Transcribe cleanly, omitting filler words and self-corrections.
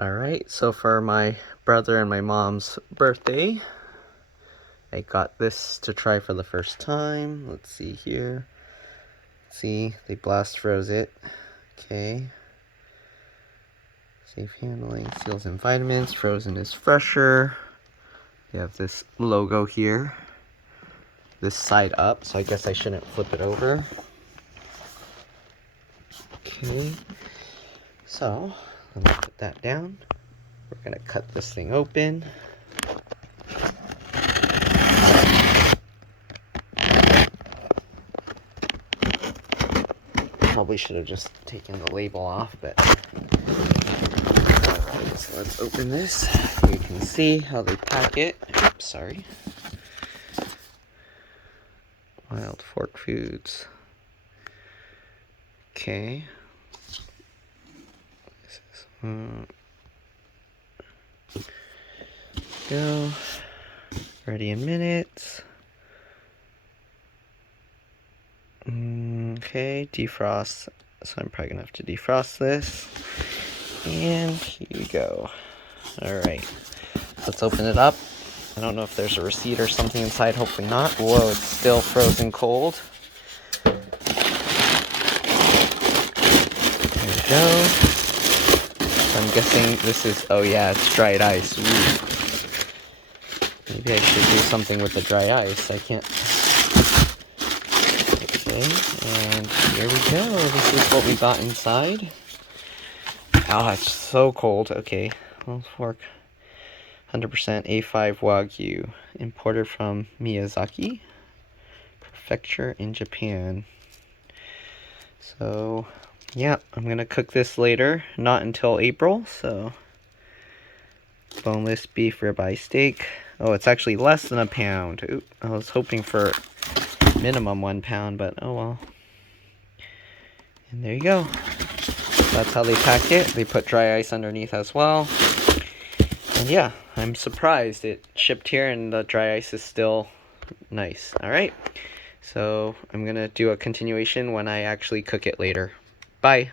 Alright, so for my brother and my mom's birthday, I got this to try for the first time. Let's see here. See, they blast froze it. Okay. Safe handling, seals and vitamins. Frozen is fresher. You have this logo here. This side up, so I guess I shouldn't flip it over. Okay. So, let me put that down. We're gonna cut this thing open. Probably should have just taken the label off, but alright, so let's open this. You can see how they pack it. Oops, sorry. Wild Fork Foods. Okay. This is, go. Ready in minutes. Okay, defrost. So I'm probably gonna have to defrost this. And here you go. Alright, let's open it up. I don't know if there's a receipt or something inside, hopefully not. Whoa, it's still frozen cold. There we go. So I'm guessing this is, oh yeah, it's dried ice. Ooh. Maybe I should do something with the dry ice. I can't. Okay, and here we go. This is what we got inside. Oh, it's so cold. Okay, well, fork. 100% A5 Wagyu, imported from Miyazaki Prefecture in Japan. So, yeah, I'm gonna cook this later, not until April. So, boneless beef ribeye steak. Oh, it's actually less than a pound. Ooh, I was hoping for minimum 1 pound, but oh well. And there you go. That's how they pack it. They put dry ice underneath as well. And yeah, I'm surprised it shipped here and the dry ice is still nice. Alright, so I'm gonna do a continuation when I actually cook it later. Bye.